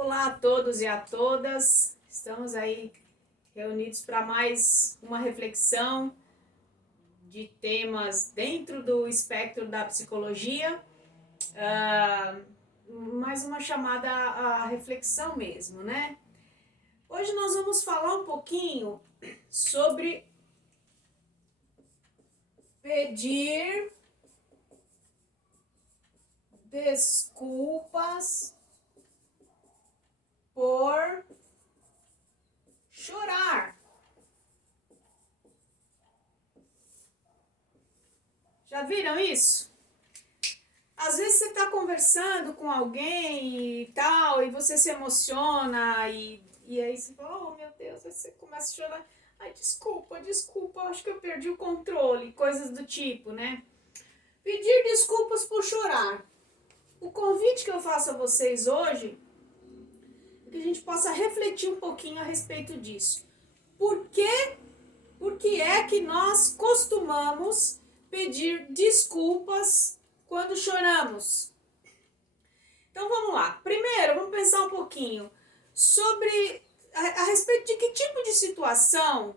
Olá a todos e a todas, estamos aí reunidos para mais uma reflexão de temas dentro do espectro da psicologia, mais uma chamada à reflexão mesmo, né? Hoje nós vamos falar um pouquinho sobre pedir desculpas por chorar. Já viram isso? Às vezes você está conversando com alguém e tal, e você se emociona, e aí você fala, oh meu Deus, aí você começa a chorar. Ai, desculpa, acho que eu perdi o controle, coisas do tipo, né? Pedir desculpas por chorar. O convite que eu faço a vocês hoje é que a gente possa refletir um pouquinho a respeito disso. Por que é que nós costumamos pedir desculpas quando choramos? Então vamos lá. Primeiro, vamos pensar um pouquinho sobre a respeito de que tipo de situação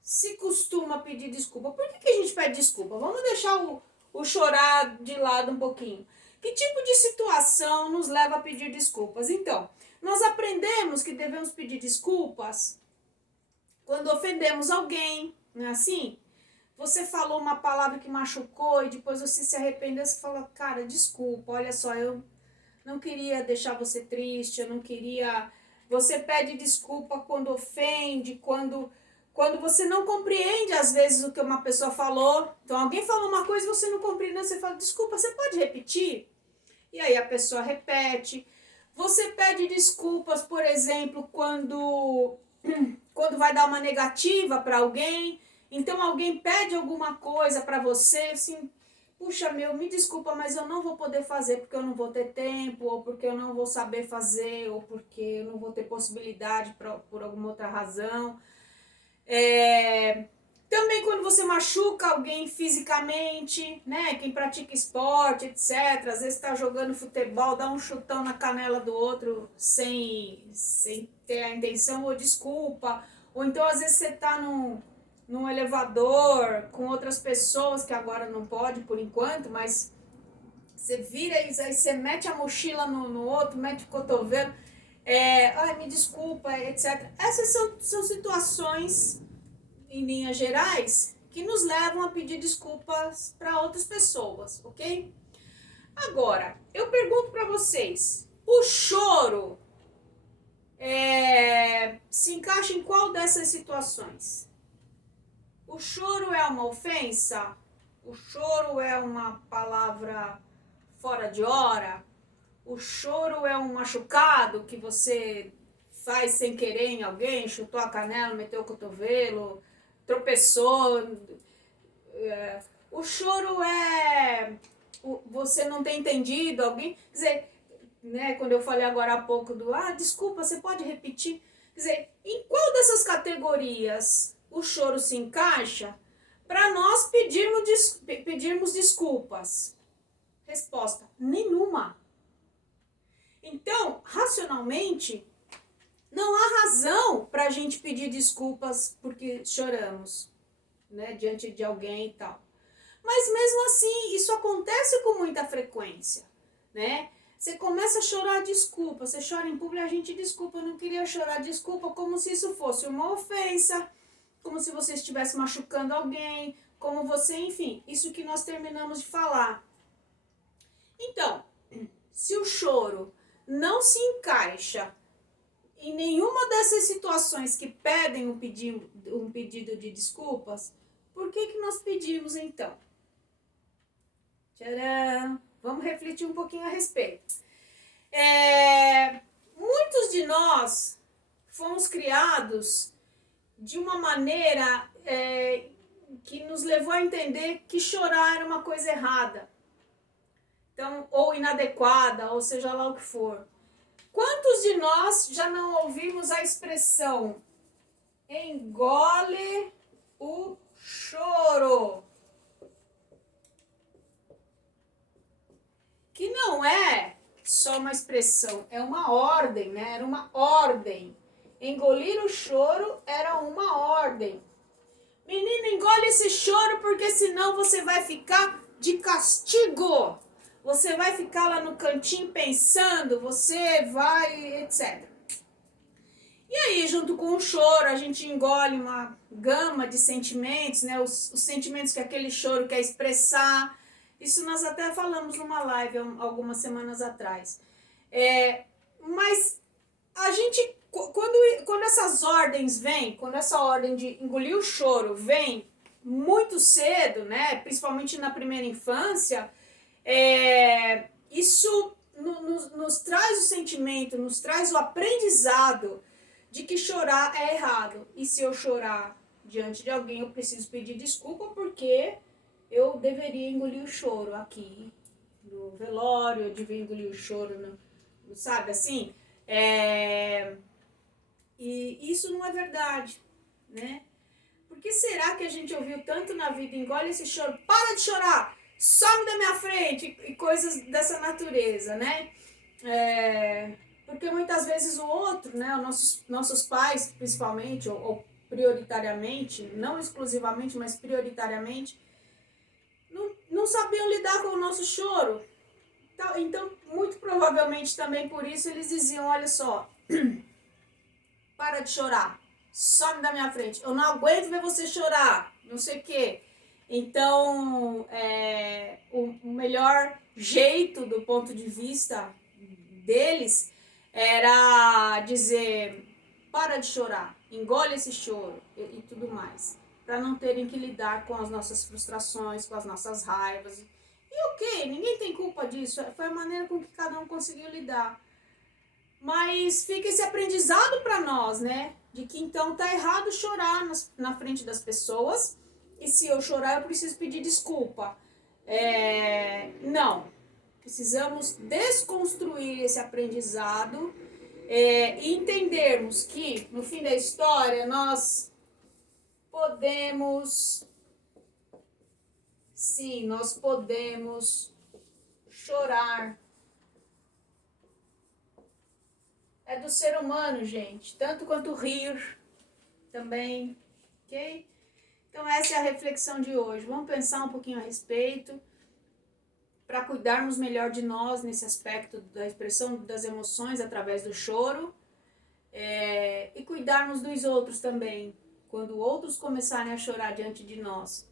se costuma pedir desculpa. Por que a gente pede desculpa? Vamos deixar o chorar de lado um pouquinho. Que tipo de situação nos leva a pedir desculpas? Então, nós aprendemos que devemos pedir desculpas quando ofendemos alguém, não é assim? Você falou uma palavra que machucou e depois você se arrependeu, você fala, cara, desculpa, olha só, eu não queria deixar você triste, eu não queria... Você pede desculpa quando ofende, quando você não compreende às vezes o que uma pessoa falou. Então alguém falou uma coisa e você não compreende, você fala, desculpa, você pode repetir? E aí a pessoa repete. Você pede desculpas, por exemplo, quando vai dar uma negativa para alguém, então alguém pede alguma coisa para você, assim, puxa me desculpa, mas eu não vou poder fazer porque eu não vou ter tempo, ou porque eu não vou saber fazer, ou porque eu não vou ter possibilidade por alguma outra razão. Também quando você machuca alguém fisicamente, né? Quem pratica esporte, etc. Às vezes está jogando futebol, dá um chutão na canela do outro sem ter a intenção ou desculpa. Ou então às vezes você está num elevador com outras pessoas, que agora não pode por enquanto, mas você vira e aí você mete a mochila no outro, mete o cotovelo, ai, me desculpa, etc. Essas são situações, em linhas gerais, que nos levam a pedir desculpas para outras pessoas, ok? Agora, eu pergunto para vocês, o choro se encaixa em qual dessas situações? O choro é uma ofensa? O choro é uma palavra fora de hora? O choro é um machucado que você faz sem querer em alguém, chutou a canela, meteu o cotovelo, tropeçou. O choro é você não ter entendido alguém. Quer dizer, né, quando eu falei agora há pouco desculpa, você pode repetir? Quer dizer, em qual dessas categorias o choro se encaixa para nós pedirmos desculpas? Resposta: nenhuma. Então, racionalmente, não há razão para a gente pedir desculpas porque choramos, né, diante de alguém e tal. Mas mesmo assim, isso acontece com muita frequência, né? Você começa a chorar, desculpa, você chora em público, a gente desculpa, eu não queria chorar, desculpa, como se isso fosse uma ofensa, como se você estivesse machucando alguém, como você, enfim, isso que nós terminamos de falar. Então, se o choro não se encaixa em nenhuma dessas situações que pedem um pedido de desculpas, por que nós pedimos então? Tcharam! Vamos refletir um pouquinho a respeito. Muitos de nós fomos criados de uma maneira que nos levou a entender que chorar era uma coisa errada. Então, ou inadequada, ou seja lá o que for. Quantos de nós já não ouvimos a expressão engole o choro? Que não é só uma expressão, é uma ordem, né? Era uma ordem. Engolir o choro era uma ordem. Menina, engole esse choro porque senão você vai ficar de castigo. Você vai ficar lá no cantinho pensando, você vai, etc. E aí, junto com o choro, a gente engole uma gama de sentimentos, né? Os sentimentos que aquele choro quer expressar. Isso nós até falamos numa live algumas semanas atrás. Mas a gente, quando essas ordens vêm, quando essa ordem de engolir o choro vem muito cedo, né? Principalmente na primeira infância, isso nos traz o sentimento, nos traz o aprendizado de que chorar é errado. E se eu chorar diante de alguém, eu preciso pedir desculpa porque eu deveria engolir o choro aqui no velório, eu devia engolir o choro, sabe assim? E isso não é verdade, né? Por que será que a gente ouviu tanto na vida, engole esse choro, para de chorar, some da minha frente, e coisas dessa natureza, né? Porque muitas vezes o outro, né, os nossos pais, principalmente, ou prioritariamente, não exclusivamente, mas prioritariamente, não sabiam lidar com o nosso choro. Então, muito provavelmente também por isso eles diziam, olha só, para de chorar, some da minha frente, eu não aguento ver você chorar, não sei o quê. Então, o melhor jeito do ponto de vista deles era dizer, para de chorar, engole esse choro e tudo mais, para não terem que lidar com as nossas frustrações, com as nossas raivas. E ok, ninguém tem culpa disso, foi a maneira com que cada um conseguiu lidar. Mas fica esse aprendizado para nós, né? De que então tá errado chorar na frente das pessoas. E se eu chorar, eu preciso pedir desculpa. Não. Precisamos desconstruir esse aprendizado e entendermos que, no fim da história, nós podemos... Sim, nós podemos chorar. É do ser humano, gente. Tanto quanto rir também, ok? Então essa é a reflexão de hoje. Vamos pensar um pouquinho a respeito para cuidarmos melhor de nós nesse aspecto da expressão das emoções através do choro e cuidarmos dos outros também, quando outros começarem a chorar diante de nós,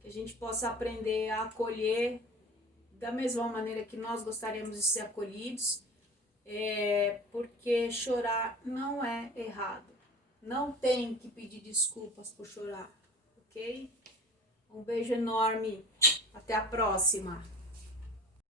que a gente possa aprender a acolher da mesma maneira que nós gostaríamos de ser acolhidos, porque chorar não é errado. Não tem que pedir desculpas por chorar, ok? Um beijo enorme. Até a próxima.